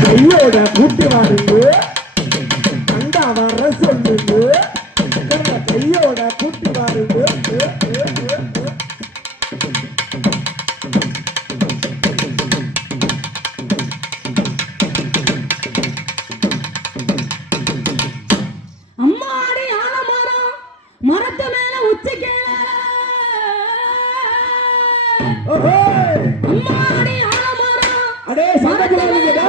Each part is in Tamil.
கையோட கூட்டி வாருங்க கண்டா வர சொல்லுங்க கையோட கூட்டி வாருங்க அம்மாடி ஆலமரம் மரத்து மேல உச்சிக்கே அம்மாடி ஆலமரம் அடே சண்டை போடாதீங்க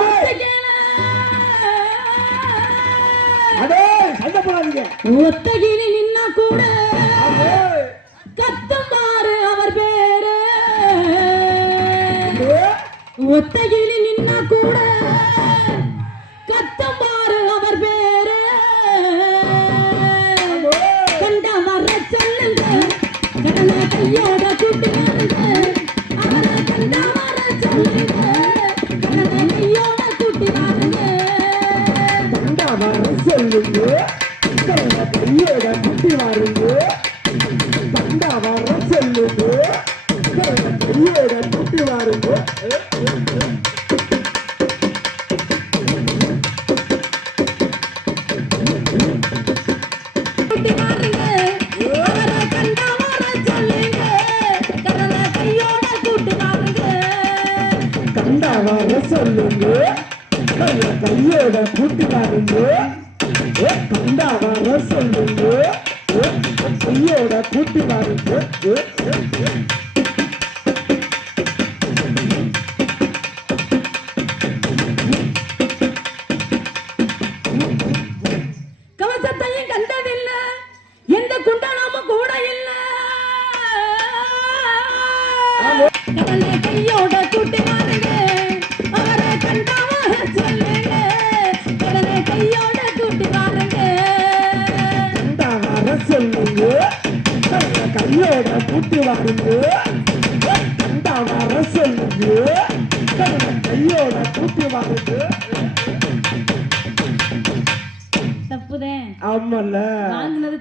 அடே சண்டை போடாதீங்க ஒத்தகிரி நின்னா கூட கத்தம் பாரு அவர் பேரு ஒத்தகிரி நின்னா கூட கத்தம் பாரு அவர் பேரு கண்டா வர சொல்லுங்க கடனை கையோட கூட்டி வாருங்க அவரை கண்டா வர சொல்லுங்க கடனை கையோட கூட்டி வாருங்க கண்டா வர சொல்லுங்க கையோட கூட்டி வாருங்க கண்டா வர சொல்லுங்க கையோட கூட்டி வாருங்க கண்டா வர சொல்லுங்க கையோட கூட்டி வாருங்க கண்டா வர சொல்லுங்க கையோட கூட்டி வாருங்க கவசத்தையும் கண்டதில்ல எந்த குண்டலமும் கூட இல்ல கடனை கையோட கூட்டி வாருங்க அவரை கண்டாவ சொல்லுங்க கடனை கையோட கூட்டி வாருங்க கண்டா வர சொல்லுங்க கையோட கூட்டி வாருங்க கண்டா வர சொல்லுங்க கையோட கூட்டி வாருங்க தப்புதே ஆமல்ல வாங்கினது